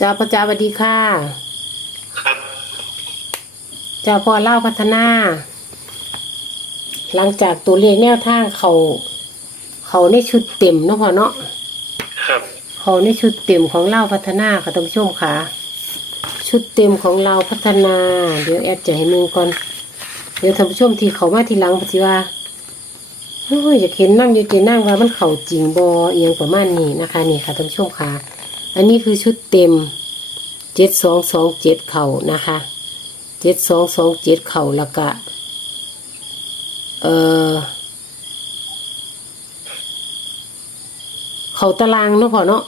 จ้าประจาสวัสดีค่ะ ครับ เจ้าพ่อเล่าพัฒนา หลังจากตัวเลขแนวทางเขา เขาในชุดเต็มเนาะพ่อเนาะครับ เขาในชุดเต็มของเล่าพัฒนาค่ะท่านผู้ชมค่ะ ชุดเต็มของเราพัฒนา เดี๋ยวแอดจะให้มึงก่อน เดี๋ยวท่านผู้ชมที่เขามาทีหลังปฏิว่าโอ้ยอยากเห็นนั่งอยู่เจนั่งว่ามันเข่าจริงบอเอียงประมาณนี้นะคะ นี่ค่ะท่านผู้ชมค่ะ อันนี้คือชุดเต็มเจ็ดสองสองเจ็ดเข่านะคะเจ็ดสองสองเจ็ดเข่าแล้วก็เออเข่าตารางเนาะพ่อเนาะ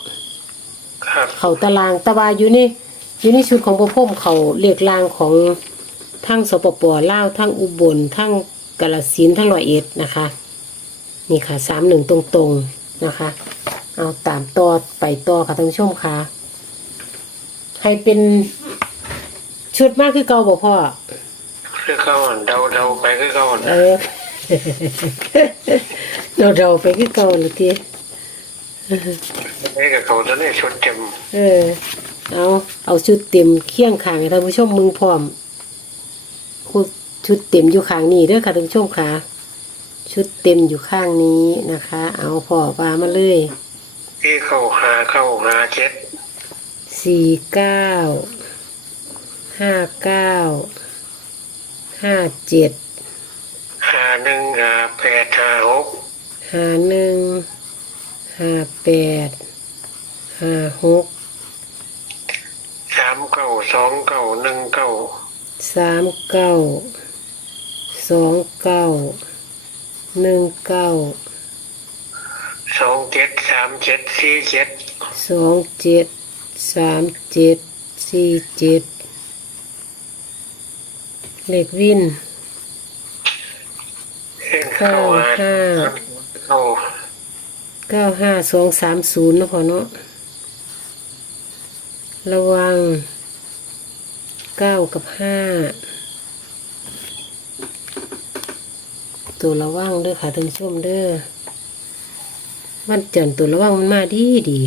ครับเขาตารางแตะวาอยู่ในอยู่ในชุดของพระพรหมเขาเรียกลางของทั้งสปปลาวทั้งอุบลทั้งกาลสินธุ์ทั้งร้อยเอ็ดนะคะ นี่ค่ะสามหนึ่งตรงๆนะคะ เอาตามต่อไปต่อค่ะท่านผู้ชมค่ะ ให้เป็นชุดมากคือเก่าบ่พ่อ คือเขาอ่อนเดาเดาไปคือเขาอ่อนเออเราเราไปคือเก่าเลยทีนี่กับเขาตอนนี้ชุดเต็ม เออ เอาเอาชุดเต็มเคียงขางให้ท่านผู้ชมมึงพร้อมคู่ชุดเต็มอยู่ข้างนี้เด้อค่ะท่านผู้ชมค่ะ ชุดเต็มอยู่ข้างนี้นะคะ เอาพอปลามาเลย ที่เข้าหาเข้าหาเจ็ดสี่เก้าห้าเก้าห้าเจ็ดหาหนึ่งหาแปดหาหกห้าหนึ่งห้าแปดห้าหกสามเก้าสองเก้าหนึ่งเก้าสามเก้าสองเก้าหนึ่งเก้าส องเจ็ดสามเจ็ดสี่เจ็ดสองเจ็ดสามเจ็ดสี่เจ็ดเลขวินเอ็นเข้าหาเก้าห้าเข้าเก้าห้าสองสามศูนย์นะพอเนาะระวังเก้ากับห้าตัวระวังเด้อค่ะท่านผู้ชมเด้อ วันจันทร์ตัวระวังมันมาดีดี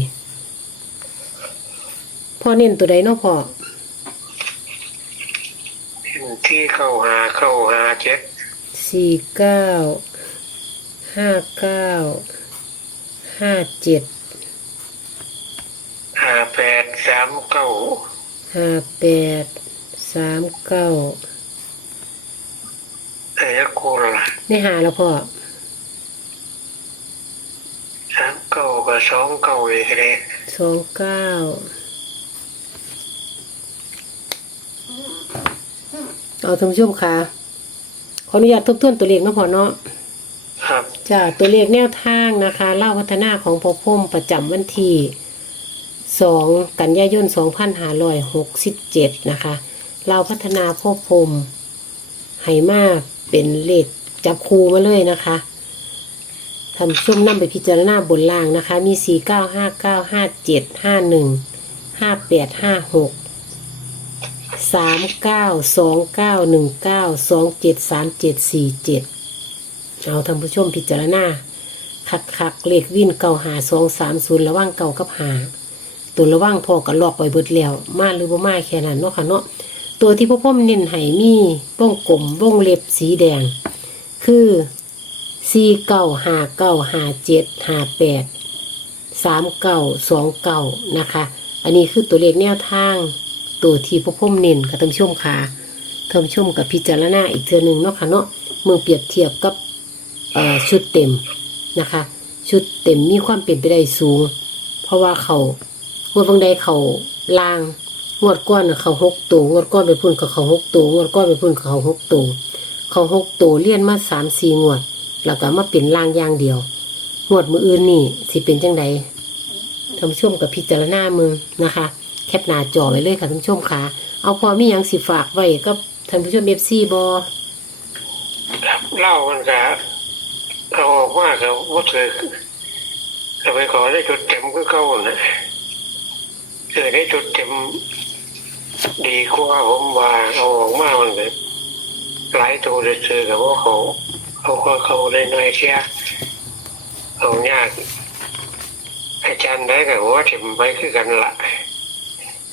พ่อเน้นตัวใดเนาะพ่อเห็นที่เข้าหาเข้าหาเจ็ดสี่เก้าห้าเก้าห้าเจ็ดหาแปดสามเก้าห้าแปดสามเก้าไอ้ยักษ์โคล่ะได้หาแล้วพ่อ สาม เก้ากับสองเก้าเองเลยสองเก้าเอาท่านผู้ชมค่ะ ขออนุญาตทบทวนตัวเลขเนาะพ่อเนาะครับจ้าตัวเลขแนวทางนะคะ เล่าพัฒนาของพอพมประจำวันที่สองกันยายนสองพันห้าร้อยหกสิบเจ็ดนะคะ เราพัฒนาพ่อพรมให้มาเป็นเลขจับคูมาเลยนะคะ ทำช่วมนำไปพิจารณาบนล่างนะคะ มีสี่เก้าห้าเก้าห้าเจ็ดห้าหนึ่งห้าแปดห้าหกสามเก้าสองเก้าหนึ่งเก้าสองเจ็ดสามเจ็ดสี่เจ็ดเอาท่านผู้ชมพิจารณา คักคักเลขวิ่นเก่าหาสองสามศูนย์ระว่างเก่ากับหา ตัวระว่างพอกันลอกไปเบิดแล้ว มาหรือบ่มาแค่นั้นเนาะค่ะเนาะ ตัวที่พ่อพ่อมเน้นให้มีวงกลมวงเล็บสีแดง คือ สี่เก้าห้าเก้าห้าเจ็ดห้าแปดสามเก้าสองเก้านะคะ อันนี้คือตัวเลขแนวทางตัวที่พ่อพ่มเน้นค่ะท่านชมค่ะท่านผู้ชมกับพิจารณาอีกเทือนึงเนาะค่ะเนาะเมื่อเปรียบเทียบกับชุดเต็มนะคะ ชุดเต็มมีความเป็นไปได้สูง เพราะว่าเขางวดบางใดเขาล่างงวดก้อนเขาหกตัวงวดก้อนไปพุ่นกับเขาหกตัวงวดก้อนไปพุ่นกับเขาหกตัวเขาหกตัวเลี่ยนมาสามสี่งวด แล้วก็มาเป็นล่างอย่างเดียวงวดมืออื่นนี่สิเป็นจังใดท่านผู้ชมกับพิจารณามึงนะคะ แคปหน้าจอไว้เลยค่ะท่านผู้ชมค่ะ เอาพอมีหยังสิฝากไว้กับท่านผู้ชมเอฟซีบอครับเล่ามันกะเอาออกมาก็ว่าเคยก็ไปขอได้จุดเต็มก็เก่านะเคยได้จุดเต็มดีกว่าผมว่าเอาออกมามันก็หลายตัวเลยเจอกับว่าเขา เอาก็เขาได้น้อยเชียเอายากอาจารย์ได้กับว่าเต็มไปคือกันละ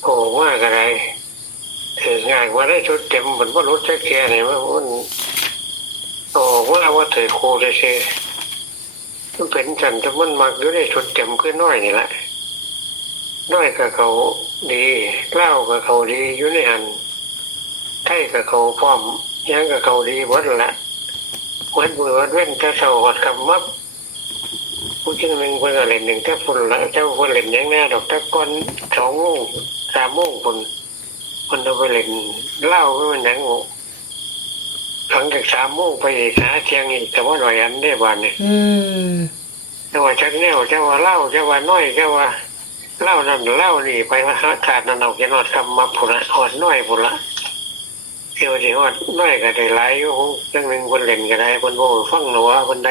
โอ้ว่าอะไรถืองานว่าได้ชุดเต็มเหมือนว่ารถแท็กซี่เนี่ยมันมันโอ้ว่าว่าถือโคเลยสิมันเป็นจันจะมันมักอยู่ได้ชุดเต็มขึ้นน้อยนี่แหละน้อยกับเขาดีเล่ากับเขาดีอยู่ในหันไทยกับเขาพร้อมยังกับเขาดีหมดละ ว้นมือวัดเว้นจะเสาหอดคำว่าผู้จึงหนึ่งเพื่อนเล่นหนึ่งถ้าฝุ่นละเจ้าคนเล่นยังแน่ดอกถ้าก้อนสองโมงสามโมงคนคนเอาไปเล่นเหล้าก็มันหนังโง่หลังจากสามโมงไปอีกหาเที่ยงอีกแต่ว่าหน่อยอันได้บานเนี่ยอืมเจ้าว่าชักแนวเจ้าว่าเหล้าเจ้าว่าน้อยเจ้าว่าเหล้านั่นเหล้านี่ไปว่าหาขาดนั่นเอาแค่นอดคำมาผุละหอดน้อยผุละ เที่ยวที่หอดน้อยก็ได้หลายอยู่จังหนึ่งคนเล่นก็ได้คนโบ้ฟังหนูว่าคนใด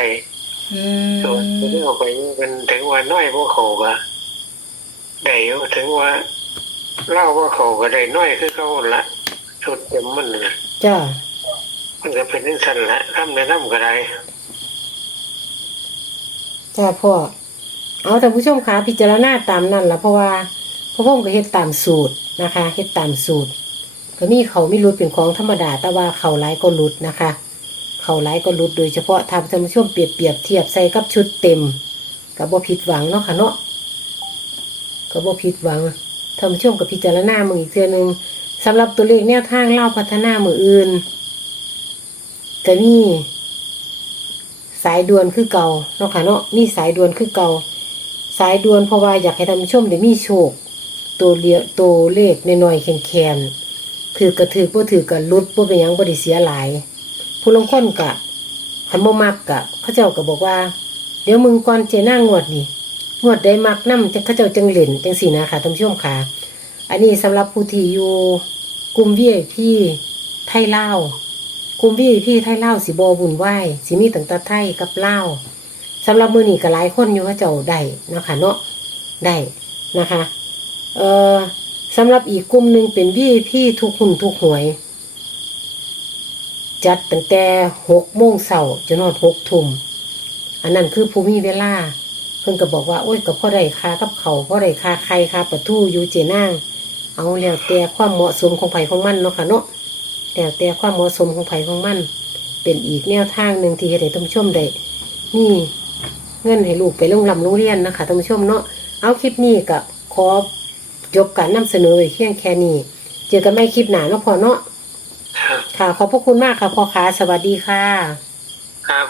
อืตัวมที่เอาไปเป็นถึงว่าน้อยพวกเขาก็ได้อยู่ถึงว่าเหล้าพวกเขาก็ได้น้อยคือเขาหั่นละสุดเต็มมันนะจ้ามันก็เป็นนิสันละทำในน้ำก็ได้จ้าพ่อเอาท่านผู้ชมคะพิจารณาตามนั่นละเพราะว่าพ่อพ่อก็เฮ็ดตามสูตรนะคะเฮ็ดตามสูตร ก็มีเขาไม่รุดเป็นของธรรมดาแต่ว่าเขาหลก็รุดนะคะ เขาหลก็รุดโดยเฉพาะทำท่านผู้ชมเปรียบเปรียบเทียบใส่กับชุดเต็มกับบ่ผิดหวังเนาะค่ะเนาะก็บ่ผิดหวังท่านผู้ชมกับพิจารณามืออีกเทือหนึงสำหรับตัวเลขแนวทางเล่าพัฒนามืออื่นก็มีสายด่วนคือเก่าเนาะค่ะเนาะมีสายด่วนคือเก่า สายด่วนเพราะว่าอยากให้ท่านผู้ชมได้มีโชค ตัวเลียตัวเลขน้อยๆแข็งๆ ถือกระถือบ่ถือกับลุดบ่เป็นหยังบ่ได้เสียหลาย ผู้ลงคนกะคันบ่มักกะเขาเจ้าก็บอกว่า เดี๋ยวมึงก่อนเจน่างวดนี่งวดได้มักนำจังเขาเจ้าจังเล่นจังสี่นะค่ะท่านผู้ชมค่ะ อันนี้สำหรับผู้ที่อยู่กลุ่ม VIP ไทยลาวกลุ่ม VIP ไทยลาวสิบ่บุญไหวสิมีตั้งแต่ไทยกับลาวสำหรับมือนี้ก็หลายคนอยู่เขาเจ้าได้นะคะเนาะได้นะคะ เอ่อ สำหรับอีกกลุ่มหนึ่งเป็น VIP ทุกหุ้นทุกหวย จัดตั้งแต่หกโมงเช้าจนนอดหกทุ่มอันนั้นคือผู้มีเวลา เพิ่นก็บอกว่า โอ้ยกับพ่อได้ค่ากับเขาพ่อได้ค่าไข่ค่าปลาทูอยู่เจนางเอาแล้วแต่ความเหมาะสมของไผของมันเนาะค่ะเนาะแล้วแต่ความเหมาะสมของไผของมัน เป็นอีกแนวทางหนึ่งที่ให้ท่านผู้ชมได้มีเงินให้ลูกไปโรงลำโรงเรียนนะคะท่านผู้ชมเนาะเอาคลิปนี้ก็ขอ จบการนำเสนอไว้เพียงแค่นี้ เจอกันไม่คลิปหนาเนาะพอเนาะครับค่ะขอบพระคุณมากค่ะพ่อค้าสวัสดีค่ะ ครับ